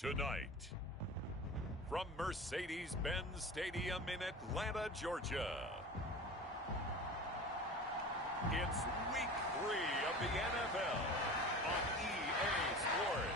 Tonight, from Mercedes-Benz Stadium in Atlanta, Georgia, it's Week 3 of the NFL on EA Sports.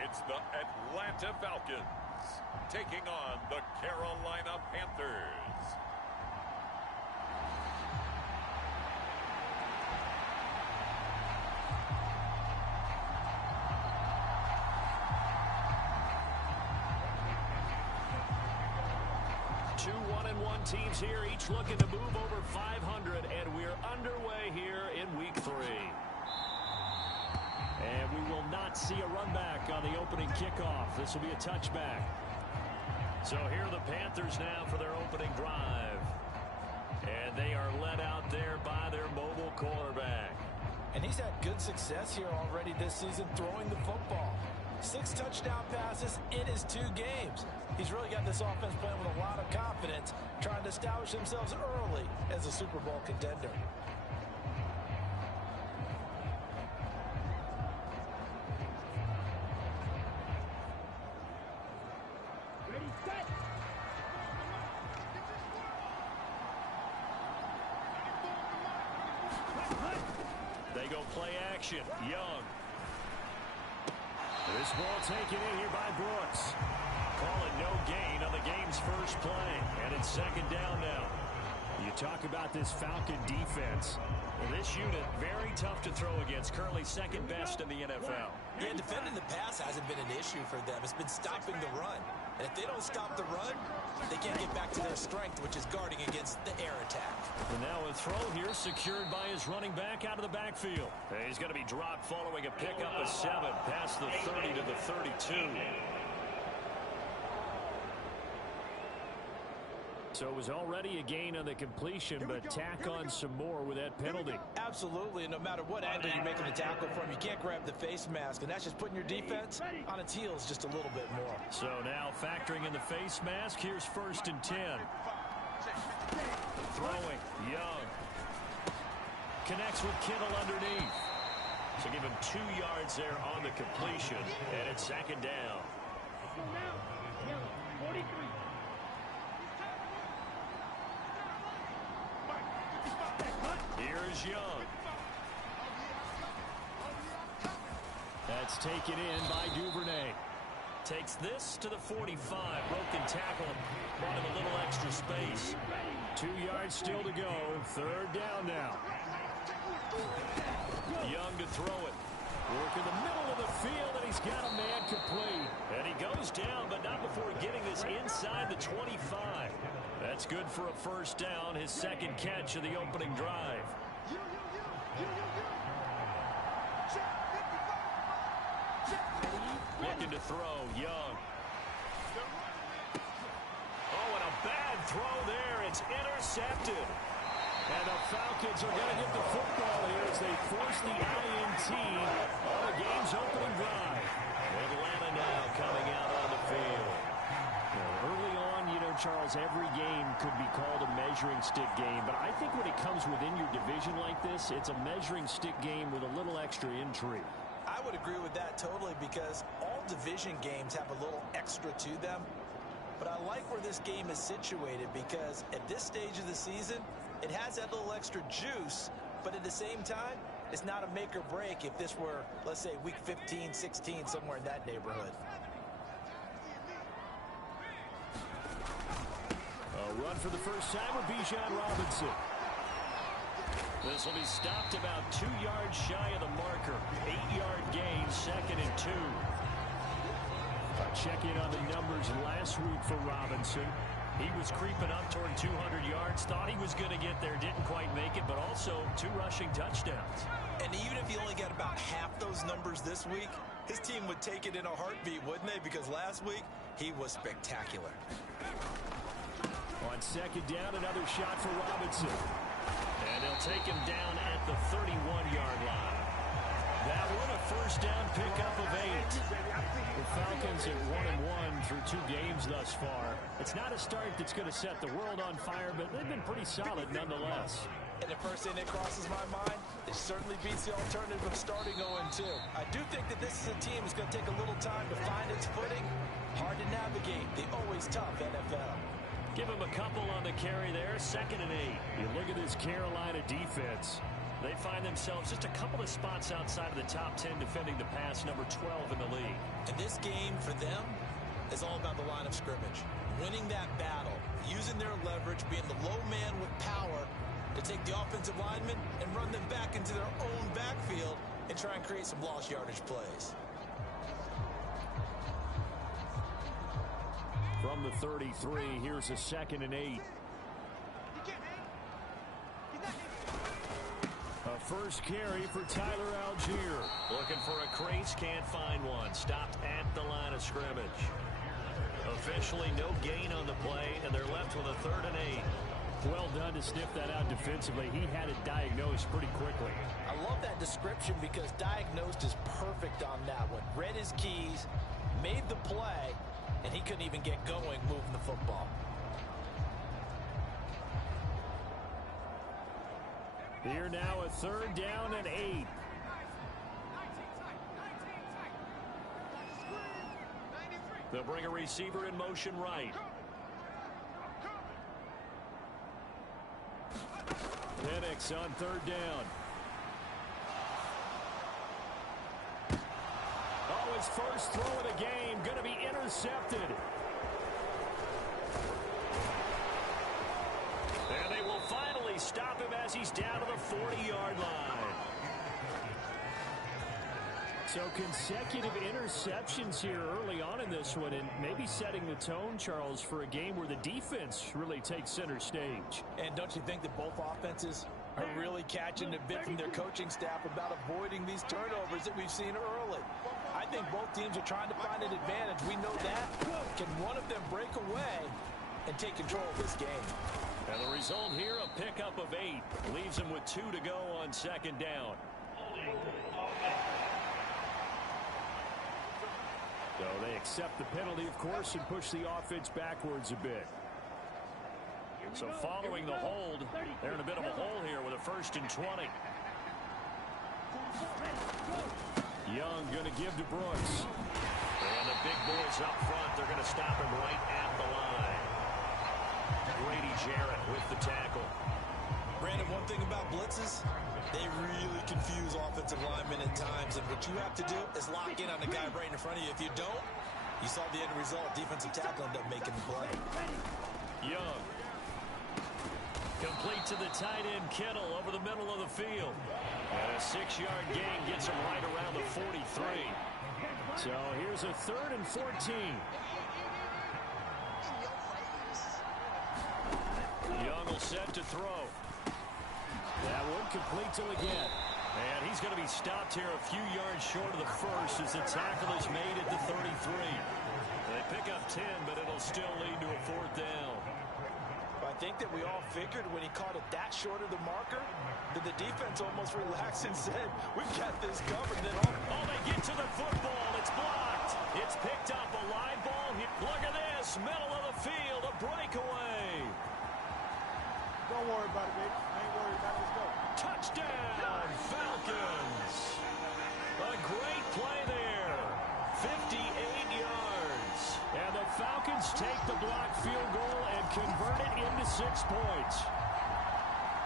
It's the Atlanta Falcons taking on the Carolina Panthers. Two 1-1 teams here, each looking to move over 500, and we're underway here in Week 3. And we will not see a run back on the opening kickoff. This will be a touchback. So here are the Panthers now for their opening drive. And they are led out there by their mobile quarterback. And he's had good success here already this season throwing the football. 6 touchdown passes in his 2 games. He's really got this offense playing with a lot of confidence, trying to establish themselves early as a Super Bowl contender. They go play action. Young. This ball taken in here by Brooks. Call it no gain on the game's first play. And it's second down now. You talk about this Falcon defense. Well, this unit, very tough to throw against. Currently second best in the NFL. Yeah, defending the pass hasn't been an issue for them. It's been stopping the run. And if they don't stop the run, they can't get back to their strength, which is guarding against the air attack. And now a throw here secured by his running back out of the backfield. He's going to be dropped following a pickup of 7 past the 30 to the 32. So it was already a gain on the completion, but tack on some more with that penalty. Absolutely, and no matter what angle you're making the tackle from, you can't grab the face mask, and that's just putting your defense on its heels just a little bit more. So now factoring in the face mask, here's 1st and 10. Throwing, Young. Connects with Kittle underneath. So give him 2 yards there on the completion, and it's second down. 43. Here's Young. That's taken in by Duvernay. Takes this to the 45. Broken tackle. Brought him a little extra space. 2 yards still to go. 3rd down now. Young to throw it. Work in the middle of the field, and he's got a man complete. And he goes down, but not before getting this inside the 25. That's good for a 1st down, his 2nd catch of the opening drive. Looking to throw, Young. Oh, and a bad throw there. It's intercepted. And the Falcons are going to get the football here as they force the INT on the game's opening drive. Atlanta now coming out on the field. Early on, you know, Charles, every game could be called a measuring stick game. But I think when it comes within your division like this, it's a measuring stick game with a little extra intrigue. I would agree with that totally because all division games have a little extra to them. But I like where this game is situated because at this stage of the season, it has that little extra juice, but at the same time, it's not a make or break if this were, let's say, week 15, 16, somewhere in that neighborhood. A run for the first time with Bijan Robinson. This will be stopped about 2 yards shy of the marker. 8-yard gain, 2nd and 2. Check in on the numbers last week for Robinson. He was creeping up toward 200 yards. Thought he was going to get there. Didn't quite make it, but also 2 rushing touchdowns. And even if he only got about half those numbers this week, his team would take it in a heartbeat, wouldn't they? Because last week, he was spectacular. On second down, another shot for Robinson. And they'll take him down at the 31-yard line. That one, a first down pickup of 8. The Falcons at 1-1 through 2 games thus far. It's not a start that's going to set the world on fire, but they've been pretty solid nonetheless. And the first thing that crosses my mind, it certainly beats the alternative of starting 0-2. I do think that this is a team that's going to take a little time to find its footing. Hard to navigate the always tough NFL. Give him a couple on the carry there, 2nd and 8. You look at this Carolina defense. They find themselves just a couple of spots outside of the top 10 defending the pass, number 12 in the league. And this game for them is all about the line of scrimmage. Winning that battle, using their leverage, being the low man with power to take the offensive linemen and run them back into their own backfield and try and create some lost yardage plays. From the 33, here's a 2nd and 8. A first carry for Tyler Algier. Looking for a crease, can't find one. Stopped at the line of scrimmage. Officially no gain on the play, and they're left with a 3rd and 8. Well done to sniff that out defensively. He had it diagnosed pretty quickly. I love that description because diagnosed is perfect on that one. Read his keys, made the play, and he couldn't even get going moving the football. Here now a 3rd down and 8. They'll bring a receiver in motion right. Penix on 3rd down. Oh, his first throw of the game going to be intercepted. And they will finally stop him as he's down to the 40-yard line. So consecutive interceptions here early on in this one, and maybe setting the tone, Charles, for a game where the defense really takes center stage. And don't you think that both offenses are really catching a bit from their coaching staff about avoiding these turnovers that we've seen early? I think both teams are trying to find an advantage. We know that. Can one of them break away and take control of this game? And the result here, a pickup of 8. Leaves them with 2 to go on 2nd down. So they accept the penalty, of course, and push the offense backwards a bit. So following the hold, they're in a bit of a hole here with a 1st and 20. Young going to give to Brooks. And the big boys up front, they're going to stop him right at the line. Grady Jarrett with the tackle. Brandon, one thing about blitzes, they really confuse offensive linemen at times, and what you have to do is lock in on the guy right in front of you. If you don't, you saw the end result. Defensive tackle ended up making the play. Young. Complete to the tight end, Kittle, over the middle of the field. And a 6-yard gain gets him right around the 43. So here's a 3rd and 14. Young will set to throw. That one complete to again. And he's going to be stopped here a few yards short of the first as the tackle is made at the 33. They pick up 10, but it'll still lead to a 4th down. I think that we all figured when he caught it that short of the marker that the defense almost relaxed and said, we've got this covered. Then they get to the football. It's blocked. It's picked up. A live ball. Look at this. Middle of the field. A breakaway. Don't worry about it, baby. I ain't worried about it. Let's go. Touchdown, Falcons. A great play there. 58 yards. And the Falcons take the blocked field goal and convert it into 6 points.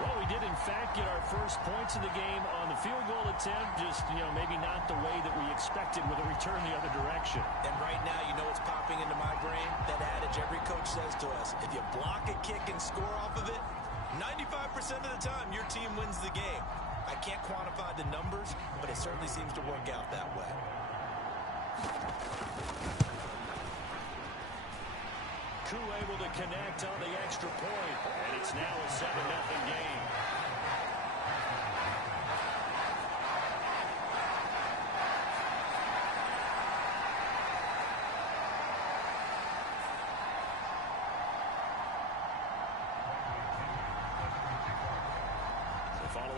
Well, we did, in fact, get our first points of the game on the field goal attempt. Just, maybe not the way that we expected with a return the other direction. And right now, you know what's popping into my brain? That adage every coach says to us, if you block a kick and score off of it, 95% of the time, your team wins the game. I can't quantify the numbers, but it certainly seems to work out that way. Koo able to connect on the extra point, and it's now a 7-0 game.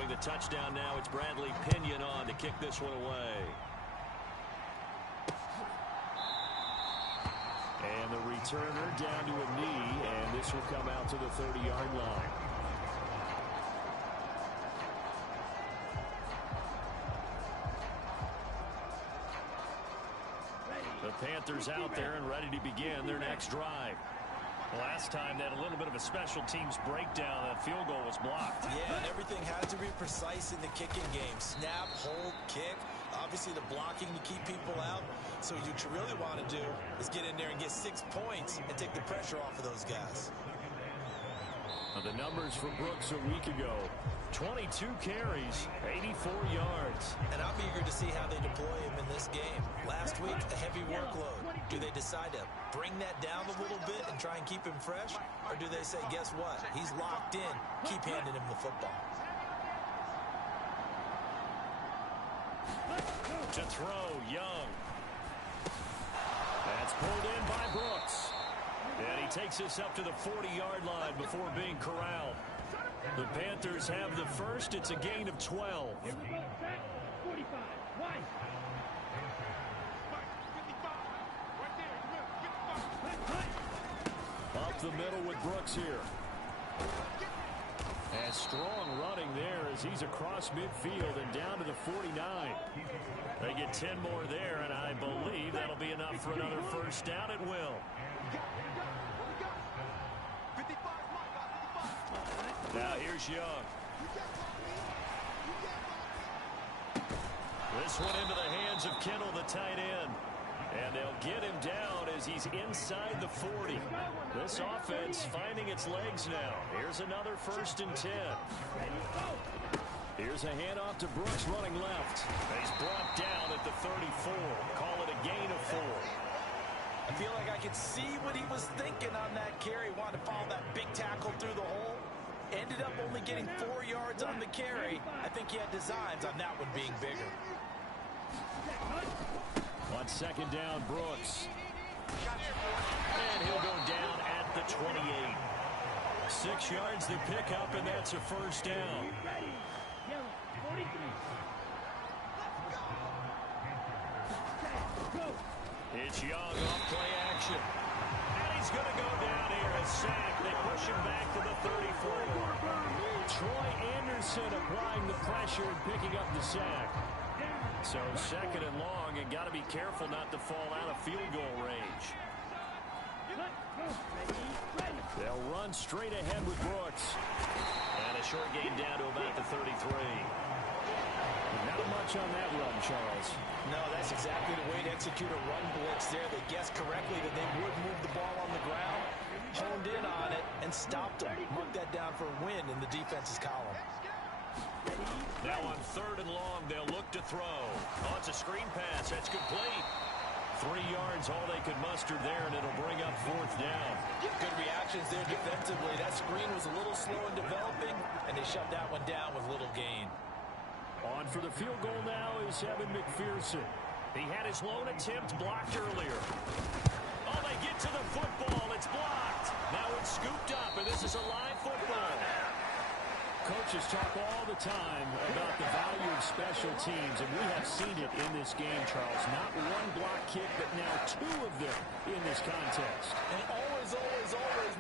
Following the touchdown now, it's Bradley Pinion on to kick this one away. And the returner down to a knee, and this will come out to the 30-yard line. The Panthers out there and ready to begin their next drive. Last time they had a little bit of a special teams breakdown. That field goal was blocked. Yeah, and everything had to be precise in the kicking game. Snap, hold, kick. Obviously the blocking to keep people out. So what you really want to do is get in there and get 6 points and take the pressure off of those guys. The numbers for Brooks a week ago: 22 carries, 84 yards. And I'm eager to see how they deploy him in this game. Last week, a heavy workload. Do they decide to bring that down a little bit and try and keep him fresh? Or do they say, guess what? He's locked in. Keep handing him the football. To throw, Young. That's pulled in by Brooks. And he takes us up to the 40-yard line before being corralled. The Panthers have the first. It's a gain of 12. Up the middle with Brooks here. And strong running there as he's across midfield and down to the 49. They get 10 more there, and I believe that'll be enough for another first down. It will. Now here's Young. This one into the hands of Kendall, the tight end. And they'll get him down as he's inside the 40. This offense finding its legs now. Here's another 1st and 10. Here's a handoff to Brooks running left. He's brought down at the 34. Call it a gain of 4. I feel like I could see what he was thinking on that carry. Wanted to follow that big tackle through the hole. Ended up only getting 4 yards on the carry. I think he had designs on that one being bigger. On 2nd down, Brooks. And he'll go down at the 28. 6 yards to pick up, and that's a first down. It's Young off play action. And he's going to go down here and sack. They push him back to the 34. Troy Anderson applying the pressure and picking up the sack. So 2nd and long, and got to be careful not to fall out of field goal range. They'll run straight ahead with Brooks. And a short gain down to about the 33. Not much on that run, Charles. No, that's exactly the way to execute a run blitz there. They guessed correctly that they would move the ball on the ground, honed in on it, and stopped them. Marked that down for a win in the defense's column. Now on 3rd and long, they'll look to throw. Oh, it's a screen pass. That's complete. 3 yards, all they could muster there, and it'll bring up 4th down. Good reactions there defensively. That screen was a little slow in developing, and they shoved that one down with little gain. On for the field goal now is Evan McPherson. He had his lone attempt blocked earlier. Oh, they get to the football. It's blocked. Now it's scooped up, and this is a live football. Coaches talk all the time about the value of special teams, and we have seen it in this game, Charles. Not one block kick, but now 2 of them in this contest. And always,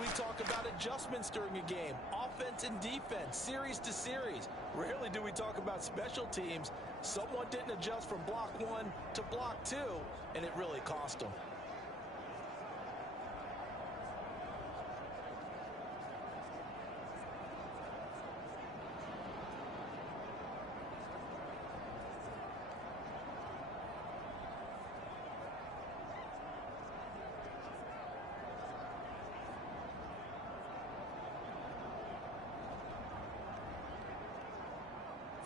we talk about adjustments during a game. Offense and defense, series to series. Rarely do we talk about special teams. Someone didn't adjust from block 1 to block 2, and it really cost them.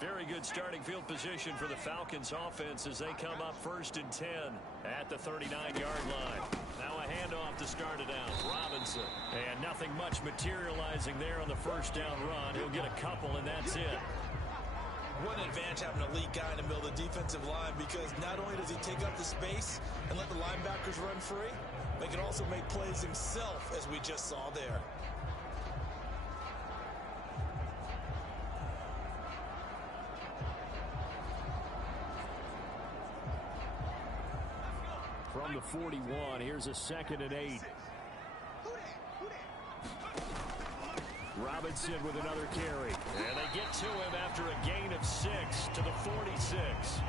Very good starting field position for the Falcons offense as they come up 1st and 10 at the 39-yard line. Now a handoff to start it out. Robinson. And nothing much materializing there on the 1st down run. He'll get a couple, and that's it. What an advantage having an elite guy in the middle of the defensive line, because not only does he take up the space and let the linebackers run free, but he can also make plays himself, as we just saw there. from the 41. Here's a 2nd and 8. Robinson with another carry. And they get to him after a gain of 6 to the 46.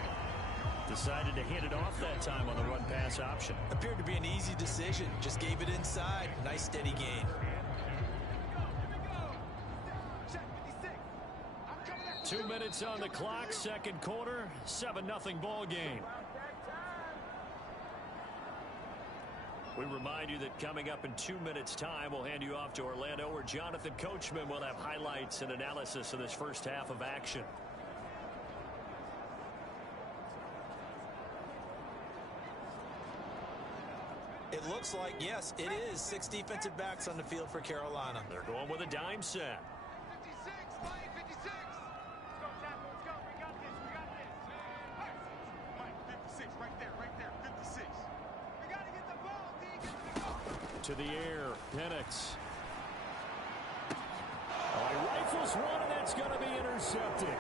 Decided to hit it off that time on the run-pass option. Appeared to be an easy decision. Just gave it inside. Nice steady gain. 2 minutes on the clock, second quarter, 7-0 ball game. We remind you that coming up in 2 minutes' time, we'll hand you off to Orlando, where Jonathan Coachman will have highlights and analysis of this first half of action. It looks like, yes, it is 6 defensive backs on the field for Carolina. They're going with a dime set. 56, Mike, 56. Let's go, Tackle, let's go. We got this, we got this. Mike, 56, right there, 56. We got to get the ball, D, get to the ball. To the air, Penix. Oh, he rifles one, and that's going to be intercepted.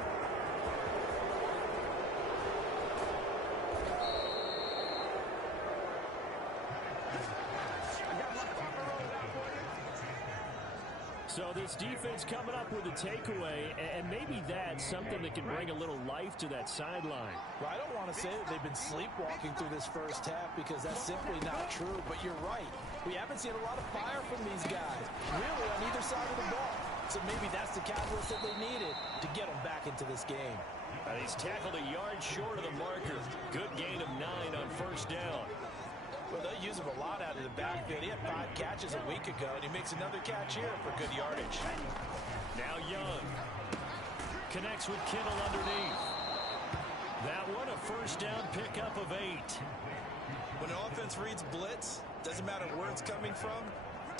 So this defense coming up with a takeaway, and maybe that's something that can bring a little life to that sideline. Well, I don't want to say that they've been sleepwalking through this first half because that's simply not true, but you're right. We haven't seen a lot of fire from these guys, really, on either side of the ball. So maybe that's the catalyst that they needed to get them back into this game. And he's tackled a yard short of the marker. Good gain of 9 on first down. Well, they'll use him a lot out of the backfield. He had 5 catches a week ago, and he makes another catch here for good yardage. Now Young connects with Kittle underneath. That one, a first down pickup of 8. When an offense reads blitz, doesn't matter where it's coming from,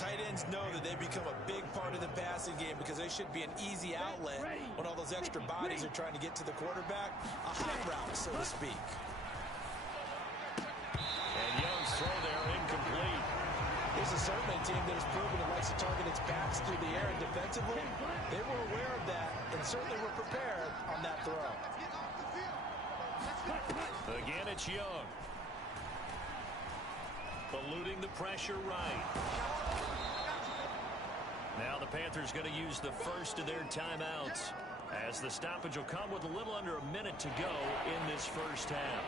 tight ends know that they become a big part of the passing game because they should be an easy outlet when all those extra bodies are trying to get to the quarterback. A hot route, so to speak. And Young's throw there incomplete. This is certainly a team that has proven it likes to target its backs through the air, and defensively, they were aware of that and certainly were prepared on that throw. Again, it's Young. Eluding the pressure right. Now the Panthers going to use the first of their timeouts, as the stoppage will come with a little under a minute to go in this first half.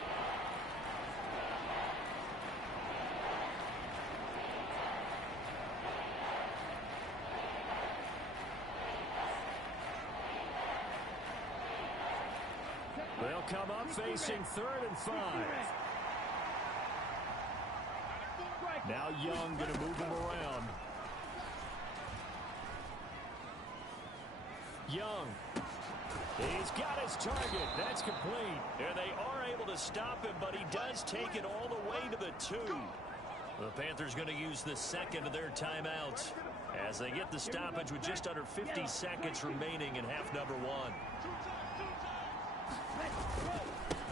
They'll come up facing 3rd and 5. Now Young going to move him around. Young. He's got his target. That's complete. And they are able to stop him, but he does take it all the way to the 2. The Panthers going to use the second of their timeouts as they get the stoppage with just under 50 seconds remaining in half number 1.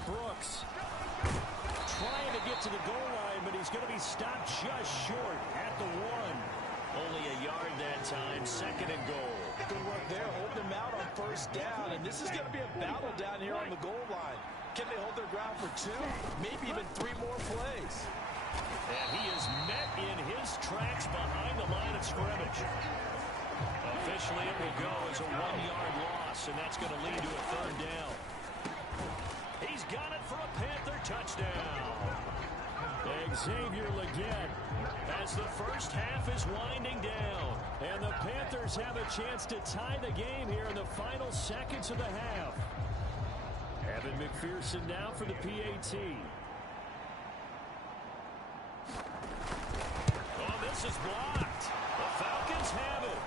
Brooks trying to get to the goal line, but he's going to be stopped just short at the 1. Only a yard that time, 2nd and goal. Good work there, holding them out on first down, and this is going to be a battle down here on the goal line. Can they hold their ground for 2, maybe even 3 more plays? And he is met in his tracks behind the line of scrimmage. Officially, it will go as a 1-yard loss, and that's going to lead to a 3rd down. He's got it for a Panther touchdown. Xavier Legette as the first half is winding down. And the Panthers have a chance to tie the game here in the final seconds of the half. Evan McPherson now for the PAT. Oh, this is blocked. The Falcons have it.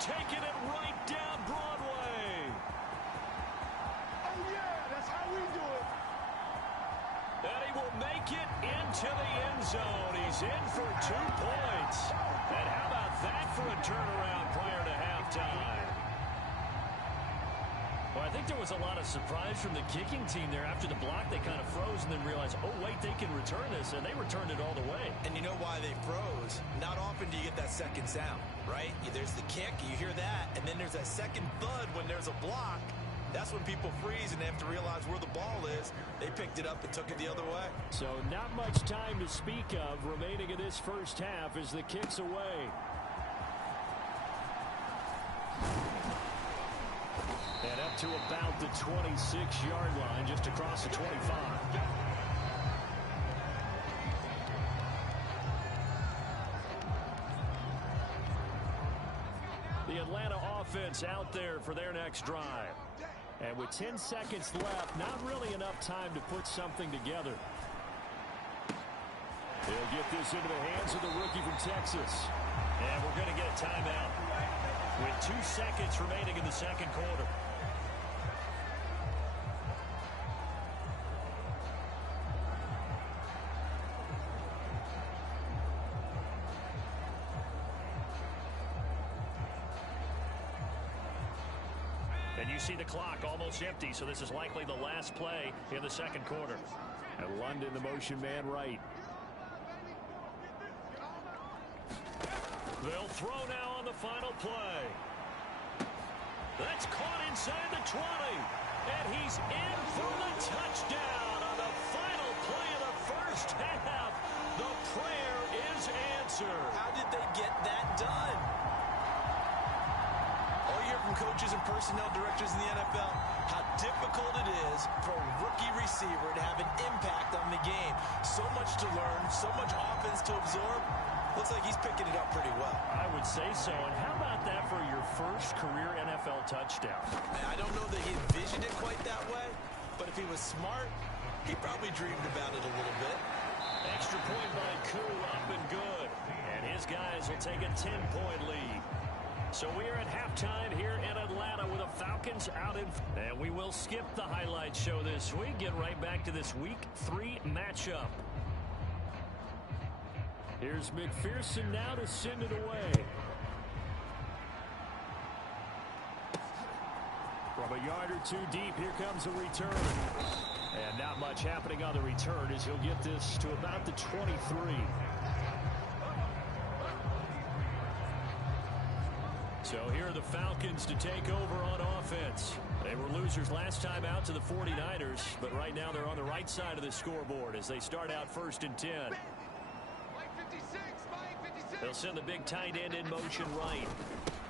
Taking it right down Broadway. Oh, yeah, that's how we do it. And he will make it into the end zone. He's in for 2 points. And how about that for a turnaround prior to halftime? Well, I think there was a lot of surprise from the kicking team there. After the block, they kind of froze and then realized, oh, wait, they can return this. And they returned it all the way. And you know why they froze? Not often do you get that second sound, right? There's the kick, you hear that, and then there's that second thud when there's a block. That's when people freeze and they have to realize where the ball is. They picked it up and took it the other way. So not much time to speak of remaining in this first half as the kick's away. And up to about the 26-yard line, just across the 25. The Atlanta offense out there for their next drive. And with 10 seconds left, not really enough time to put something together. He'll get this into the hands of the rookie from Texas. And we're going to get a timeout with 2 seconds remaining in the second quarter. And you see the clock almost empty, so this is likely the last play in the second quarter. And London, the motion man right. They'll throw now on the final play. That's caught inside the 20. And he's in for the touchdown on the final play of the first half. The prayer is answered. How did they get that done? All year from coaches and personnel directors in the NFL, how difficult it is for a rookie receiver to have an impact on the game. So much to learn, so much offense to absorb. Looks like he's picking it up pretty well. I would say so. And how about that for your first career NFL touchdown? I don't know that he envisioned it quite that way, but if he was smart, he probably dreamed about it a little bit. Extra point by Koo, up and good. And his guys will take a 10-point lead. So we are at halftime here in Atlanta with the Falcons out in. And we will skip the highlight show this week. Get right back to this Week 3 matchup. Here's McPherson now to send it away. From a yard or two deep, here comes a return. And not much happening on the return as he'll get this to about the 23. So here are the Falcons to take over on offense. They were losers last time out to the 49ers, but right now they're on the right side of the scoreboard as they start out 1st and 10. They'll send the big tight end in motion right.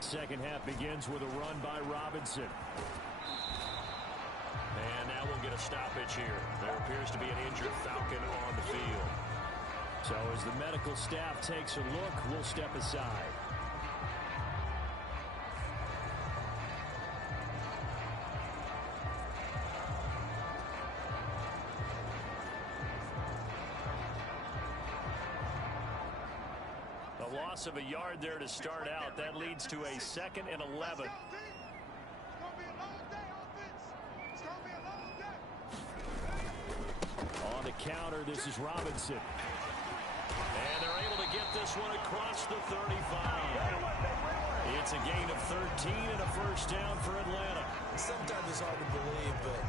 Second half begins with a run by Robinson. And now we'll get a stoppage here. There appears to be an injured Falcon on the field. So as the medical staff takes a look, we'll step aside. Loss of a yard there to start out. That leads to a 2nd and 11. On the counter, this is Robinson. And they're able to get this one across the 35. It's a gain of 13 and a first down for Atlanta. Sometimes it's hard to believe, but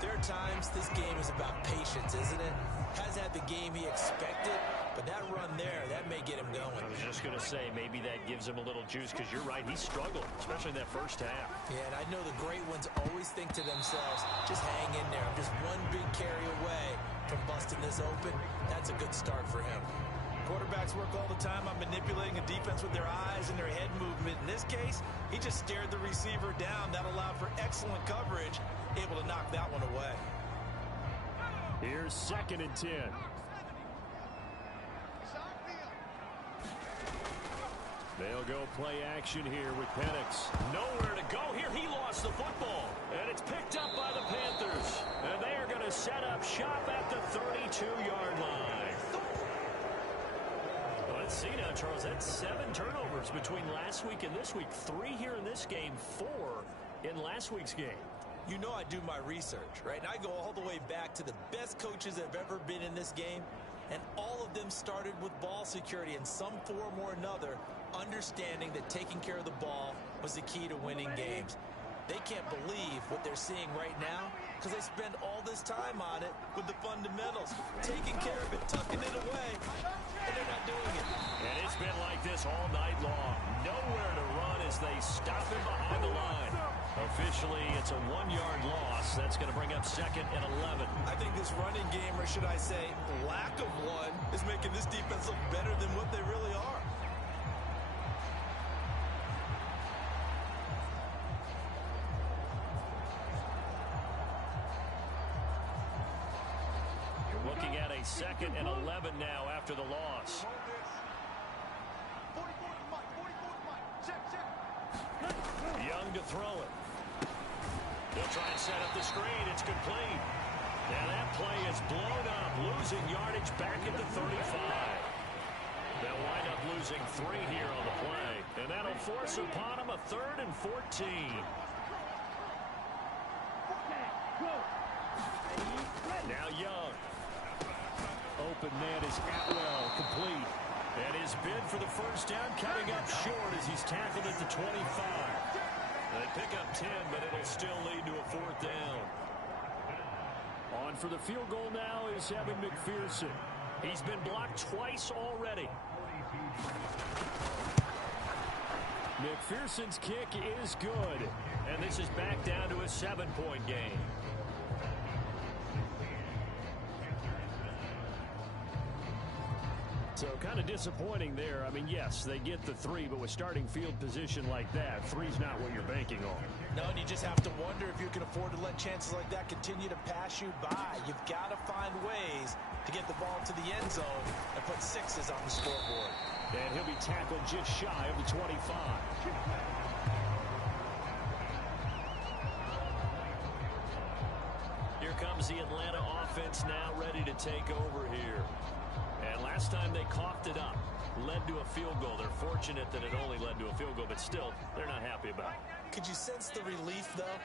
there are times this game is about patience, isn't it? Has had the game he expected, but that run there, that may get him going. I was just going to say, maybe that gives him a little juice, because you're right, he struggled, especially in that first half. Yeah, and I know the great ones always think to themselves, just hang in there. I'm just one big carry away from busting this open. That's a good start for him. Quarterbacks work all the time on manipulating a defense with their eyes and their head movement. In this case, he just stared the receiver down. That allowed for excellent coverage, able to knock that one away. Here's 2nd and 10. They'll go play action here with Penix. Nowhere to go here. He lost the football. And it's picked up by the Panthers. And they are going to set up shop at the 32-yard line. Let's see now, Charles. That's 7 turnovers between last week and this week. 3 here in this game, 4 in last week's game. You know I do my research, right? And I go all the way back to the best coaches that have ever been in this game, and all of them started with ball security in some form or another, understanding that taking care of the ball was the key to winning games. They can't believe what they're seeing right now because they spend all this time on it with the fundamentals, taking care of it, tucking it away, and they're not doing it. And it's been like this all night long. Nowhere to run as they stop him behind the line. Officially, it's a 1-yard loss. That's going to bring up 2nd and 11. I think this running game, or should I say lack of one, is making this defense look better than what they really are. You're looking at a 2nd and 11 now after the loss. Young to throw it. He'll try and set up the screen. It's complete. And that play is blown up, losing yardage back at the 35. They'll wind up losing 3 here on the play. And that'll force upon them a 3rd and 14. Now Young. Open man is Atwell, complete. And his bid for the first down coming up short as he's tackled at the 25. They pick up 10, but it'll still lead to a 4th down. On for the field goal now is Evan McPherson. He's been blocked twice already. McPherson's kick is good. And this is back down to a 7-point game. So kind of disappointing there. I mean, yes, they get the 3, but with starting field position like that, 3's not what you're banking on. No, and you just have to wonder if you can afford to let chances like that continue to pass you by. You've got to find ways to get the ball to the end zone and put 6s on the scoreboard. And he'll be tackled just shy of the 25. Here comes the Atlanta offense now ready to take over here. And last time they coughed it up, led to a field goal. They're fortunate that it only led to a field goal, but still, they're not happy about it. Could you sense the relief, though,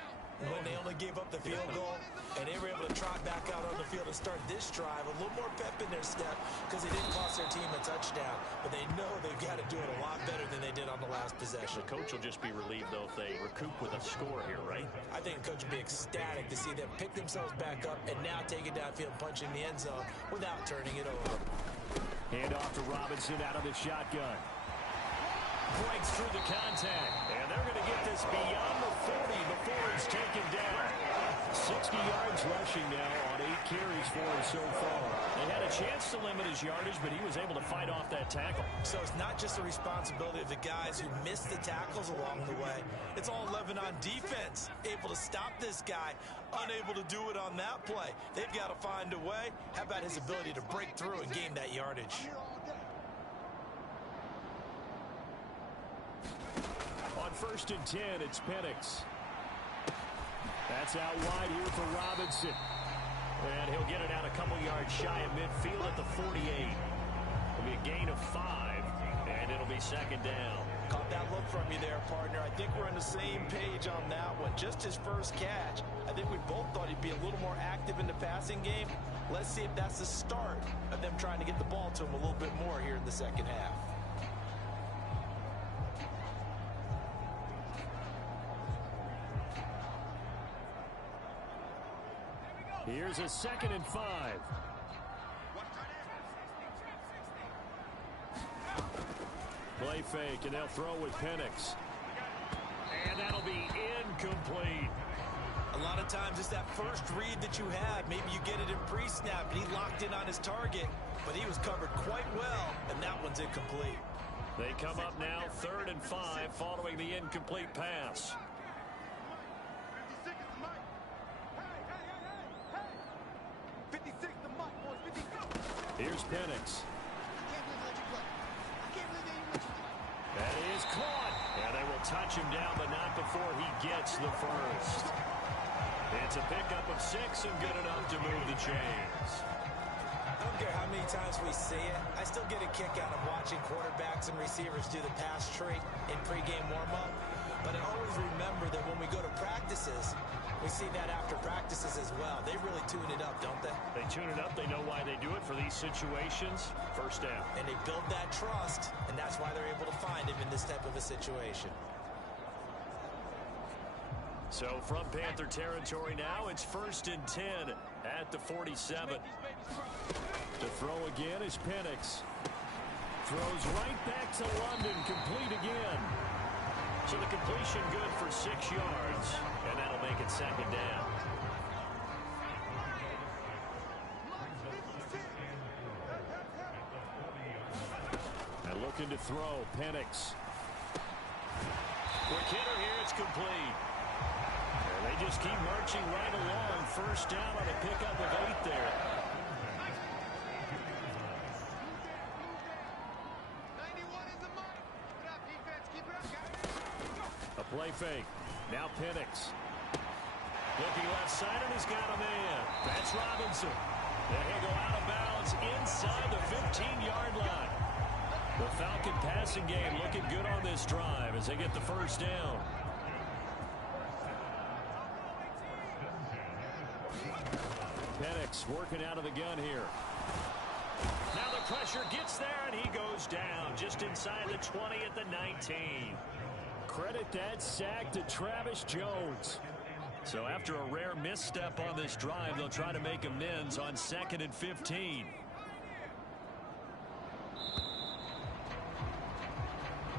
when they only gave up the field goal and they were able to trot back out on the field and start this drive? A little more pep in their step because they didn't cost their team a touchdown, but they know they've got to do it a lot better than they did on the last possession. The coach will just be relieved, though, if they recoup with a score here, right? I think the coach will be ecstatic to see them pick themselves back up and now take it downfield and punch in the end zone without turning it over. Hand off to Robinson out of the shotgun. Breaks through the contact. And they're going to get this beyond the 40 before it's taken down. 60 yards rushing now on 8 carries for him so far. They had a chance to limit his yardage, but he was able to fight off that tackle. So it's not just the responsibility of the guys who missed the tackles along the way. It's all 11 on defense. Able to stop this guy, unable to do it on that play. They've got to find a way. How about his ability to break through and gain that yardage? On 1st and 10, it's Penix. That's out wide here for Robinson. And he'll get it out a couple yards shy of midfield at the 48. It'll be a gain of 5, and it'll be 2nd down. Caught that look from you there, partner. I think we're on the same page on that one. Just his first catch. I think we both thought he'd be a little more active in the passing game. Let's see if that's the start of them trying to get the ball to him a little bit more here in the second half. Here's a 2nd and 5. Play fake, and they'll throw with Penix. And that'll be incomplete. A lot of times it's that first read that you have. Maybe you get it in pre-snap, and he locked in on his target, but he was covered quite well, and that one's incomplete. They come up now 3rd and 5 following the incomplete pass. Here's Penix. That is caught. And they will touch him down, but not before he gets the first. It's a pickup of 6 and good enough to move the chains. I don't care how many times we see it. I still get a kick out of watching quarterbacks and receivers do the pass tree in pregame warm-up. But I always remember that when we go to practices, we see that after practices as well. They really tune it up, don't they? They tune it up. They know why they do it for these situations. First down. And they build that trust, and that's why they're able to find him in this type of a situation. So from Panther territory now, it's 1st and 10 at the 47. To throw again is Penix. Throws right back to London, complete again. So the completion good for 6 yards, and that'll make it second down. And looking to throw, Penix. Quick hitter here, it's complete. And they just keep marching right along. First down on a pickup of 8 there. A play fake. Now Penix. Looking left side, and he's got a man. That's Robinson. And he'll go out of bounds inside the 15-yard line. The Falcon passing game looking good on this drive as they get the first down. Penix working out of the gun here. Now the pressure gets there, and he goes down just inside the 20 at the 19. Credit that sack to Travis Jones. So after a rare misstep on this drive, they'll try to make amends on 2nd and 15.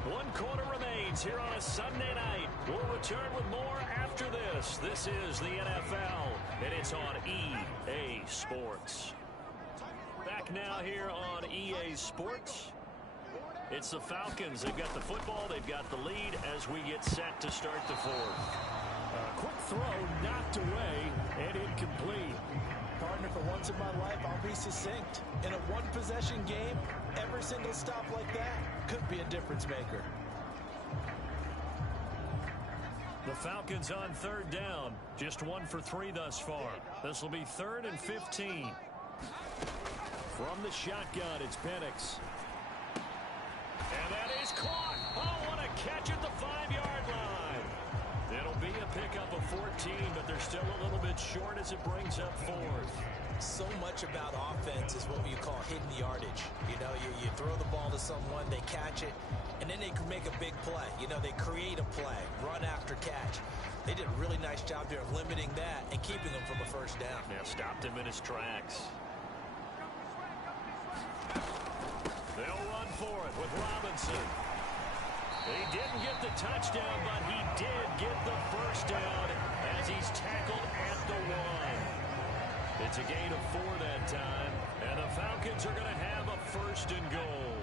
One quarter remains here on a Sunday night. We'll return with more after this. This is the NFL, and it's on EA Sports. Back now here on EA Sports. It's the Falcons. They've got the football. They've got the lead as we get set to start the fourth. Quick throw, knocked away, and incomplete. Partner, for once in my life, I'll be succinct. In a one-possession game, every single stop like that could be a difference maker. The Falcons on 3rd down. Just 1 for 3 thus far. This will be 3rd and 15. From the shotgun, it's Penix. And that is caught. Oh, what a catch at the 5-yard line. It'll be a pickup of 14, but they're still a little bit short as it brings up 4th. So much about offense is what you call hidden yardage. You know, you throw the ball to someone, they catch it, and then they can make a big play. You know, they create a play, run after catch. They did a really nice job there of limiting that and keeping him from a first down. Yeah, stopped him in his tracks. They'll run for it with Robinson. He didn't get the touchdown, but he did get the first down as he's tackled at the 1. It's a gain of 4 that time, and the Falcons are going to have a 1st and goal.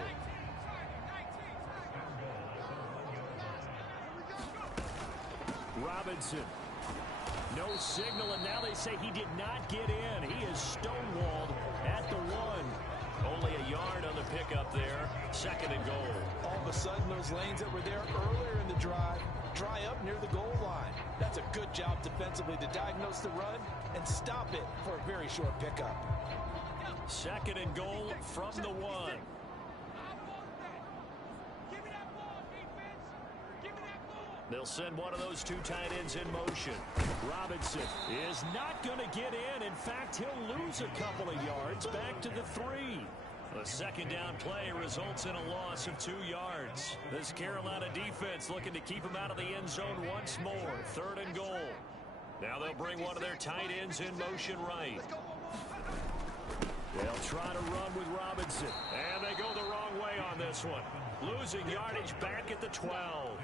Robinson. No signal, and now they say he did not get in. He is stonewalled at the 1. Only a yard on the pickup there. 2nd and goal. All of a sudden, those lanes that were there earlier in the drive dry up near the goal line. That's a good job defensively to diagnose the run and stop it for a very short pickup. 2nd and goal from the 1. They'll send one of those 2 tight ends in motion. Robinson is not going to get in. In fact, he'll lose a couple of yards back to the 3. The 2nd down play results in a loss of 2 yards. This Carolina defense looking to keep him out of the end zone once more. 3rd and goal. Now they'll bring one of their tight ends in motion right. They'll try to run with Robinson. And they go the wrong way on this one. Losing yardage back at the 12.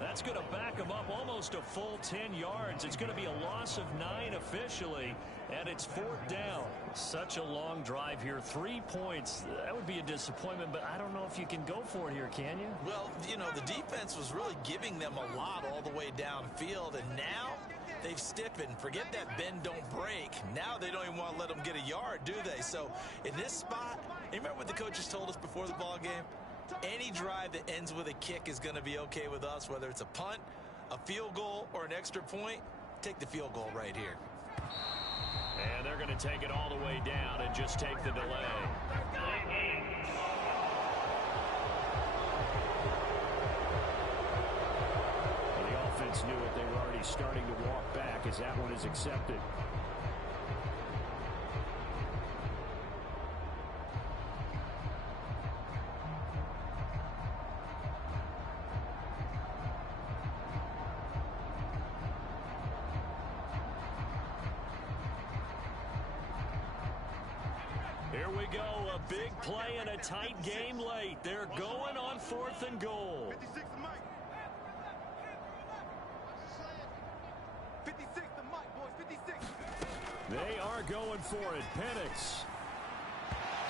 That's going to back them up almost a full 10 yards. It's going to be a loss of 9 officially, and it's 4th down. Such a long drive here. 3 points. That would be a disappointment, but I don't know if you can go for it here, can you? Well, you know, the defense was really giving them a lot all the way downfield, and now they've stiffened. Forget that bend, don't break. Now they don't even want to let them get a yard, do they? So in this spot, you remember what the coaches told us before the ball game? Any drive that ends with a kick is going to be okay with us, whether it's a punt, a field goal, or an extra point. Take the field goal right here. And they're going to take it all the way down and just take the delay. Well, the offense knew it. They were already starting to walk back as that one is accepted. Here we go, a big play and a tight game late. They're going on 4th and goal. They are going for it. Penix.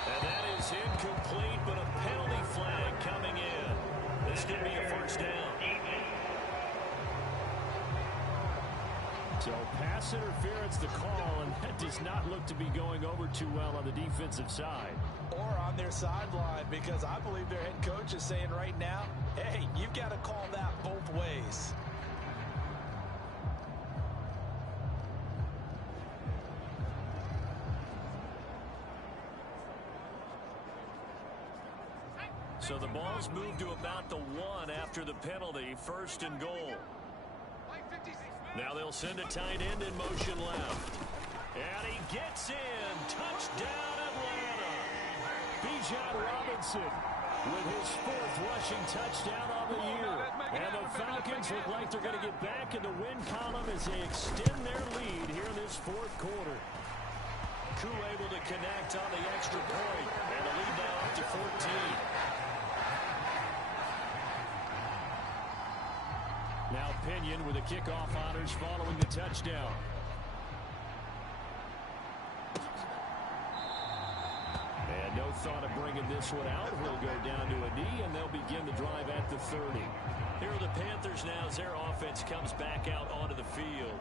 And that is incomplete, but a penalty flag coming in. This could be a first down. So pass interference the call, and that does not look to be going over too well on the defensive side. Or on their sideline, because I believe their head coach is saying right now, hey, you've got to call that both ways. So the ball's moved to about the 1 after the penalty, first and goal. Now they'll send a tight end in motion left. And he gets in. Touchdown, Atlanta. Bijan Robinson with his 4th rushing touchdown on the year. And the Falcons look like they're going to get back in the win column as they extend their lead here in this 4th quarter. Koo able to connect on the extra point. And the lead now up to 14. Now Pinion with the kickoff honors following the touchdown. And no thought of bringing this one out. He'll go down to a knee, and they'll begin the drive at the 30. Here are the Panthers now as their offense comes back out onto the field.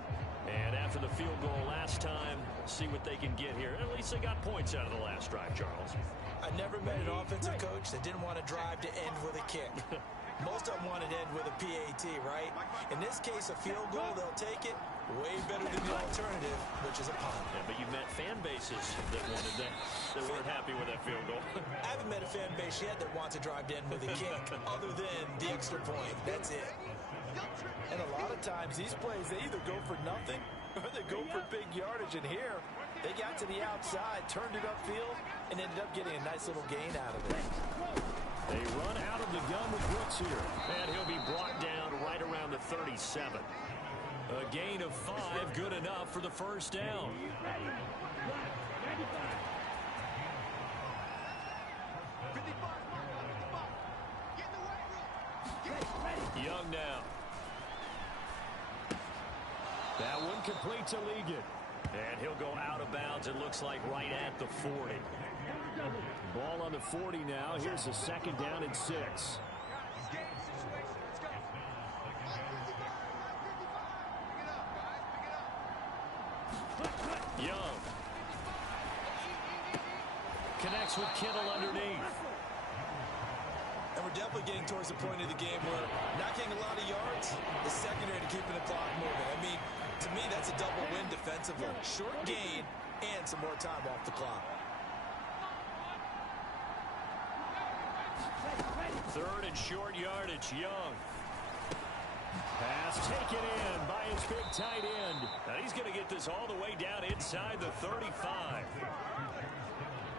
And after the field goal last time, see what they can get here. At least they got points out of the last drive, Charles. I never met an offensive coach that didn't want to drive to end with a kick. Most of them want to end with a PAT, right? In this case, a field goal, they'll take it. Way better than the alternative, which is a punt. Yeah, but you met fan bases that wanted that, that weren't happy with that field goal. I haven't met a fan base yet that wants to drive to end with a kick, other than the extra point. That's it. And a lot of times, these plays, they either go for nothing or they go for big yardage. And here, they got to the outside, turned it upfield, and ended up getting a nice little gain out of it. They run out of the gun with Brooks here. And he'll be brought down right around the 37. A gain of 5, good enough for the first down. Young now. That one complete to Ligon. And he'll go out of bounds, it looks like right at the 40. Ball on the 40 now. Here's a second down and 6. Young. Connects with Kittle underneath. And we're definitely getting towards the point of the game where not getting a lot of yards is secondary to keeping the clock moving. I mean, to me, that's a double win defensively. Short gain and some more time off the clock. Third and short yardage, Young. Pass taken in by his big tight end. Now he's going to get this all the way down inside the 35.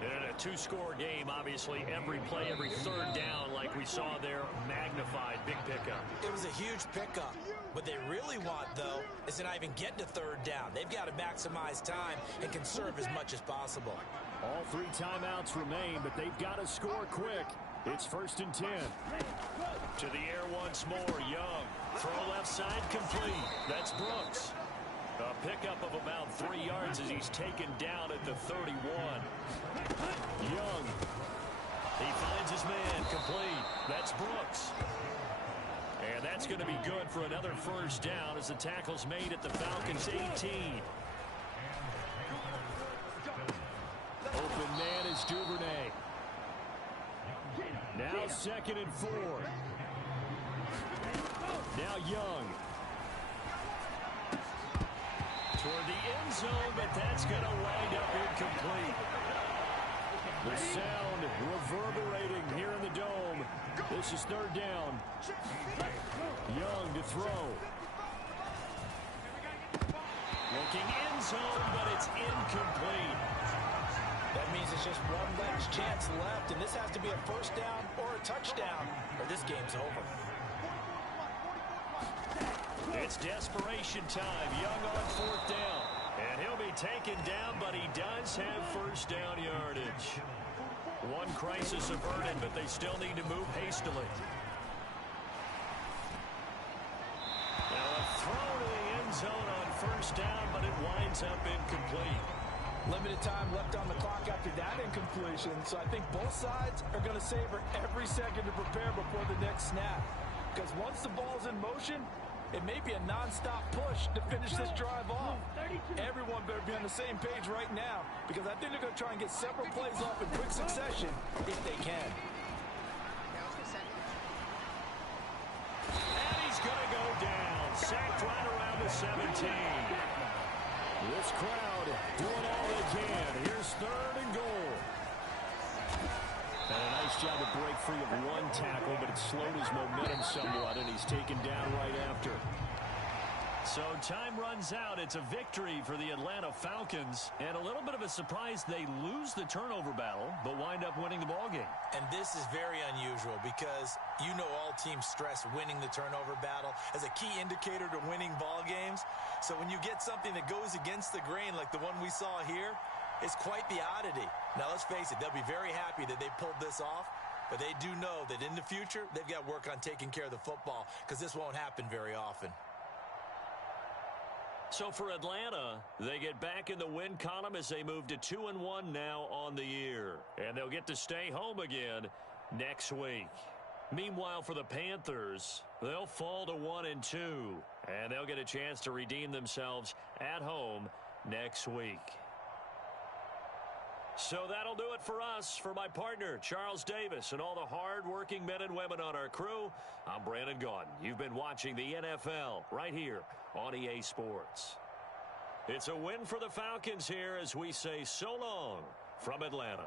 In a 2-score game, obviously, every play, every third down, like we saw there, magnified, big pickup. It was a huge pickup. What they really want, though, is to not even get to third down. They've got to maximize time and conserve as much as possible. All 3 timeouts remain, but they've got to score quick. It's first and 10. To the air once more, Young. Throw left side complete. That's Brooks. A pickup of about 3 yards as he's taken down at the 31. Young. He finds his man complete. That's Brooks. And that's going to be good for another first down as the tackle's made at the Falcons' 18. Open man is Duvernay. Now second and 4. Now Young. Toward the end zone, but that's going to wind up incomplete. The sound reverberating here in the dome. This is third down. Young to throw. Looking end zone, but it's incomplete. That means it's just one last chance left, and this has to be a first down or a touchdown, or this game's over. It's desperation time. Young on fourth down. And he'll be taken down, but he does have first down yardage. One crisis averted, but they still need to move hastily. Now a throw to the end zone on first down, but it winds up incomplete. Limited time left on the clock after that incompletion, so I think both sides are going to savor every second to prepare before the next snap. Because once the ball's in motion, it may be a non-stop push to finish this drive off. Everyone better be on the same page right now, because I think they're going to try and get several plays off in quick succession if they can. And he's going to go down. Sacked right around the 17. This crowd doing all they can. Here's 3rd and goal. And a nice job to break free of one tackle, but it slowed his momentum somewhat, and he's taken down right after. So time runs out. It's a victory for the Atlanta Falcons, and a little bit of a surprise they lose the turnover battle, but wind up winning the ballgame. And this is very unusual because you know all teams stress winning the turnover battle as a key indicator to winning ball games. So when you get something that goes against the grain like the one we saw here, it's quite the oddity. Now, let's face it, they'll be very happy that they pulled this off, but they do know that in the future, they've got to work on taking care of the football because this won't happen very often. So for Atlanta, they get back in the win column as they move to 2-1 now on the year. And they'll get to stay home again next week. Meanwhile, for the Panthers, they'll fall to 1-2. And they'll get a chance to redeem themselves at home next week. So that'll do it for us. For my partner, Charles Davis, and all the hard-working men and women on our crew, I'm Brandon Gaudin. You've been watching the NFL right here on EA Sports. It's a win for the Falcons here as we say so long from Atlanta.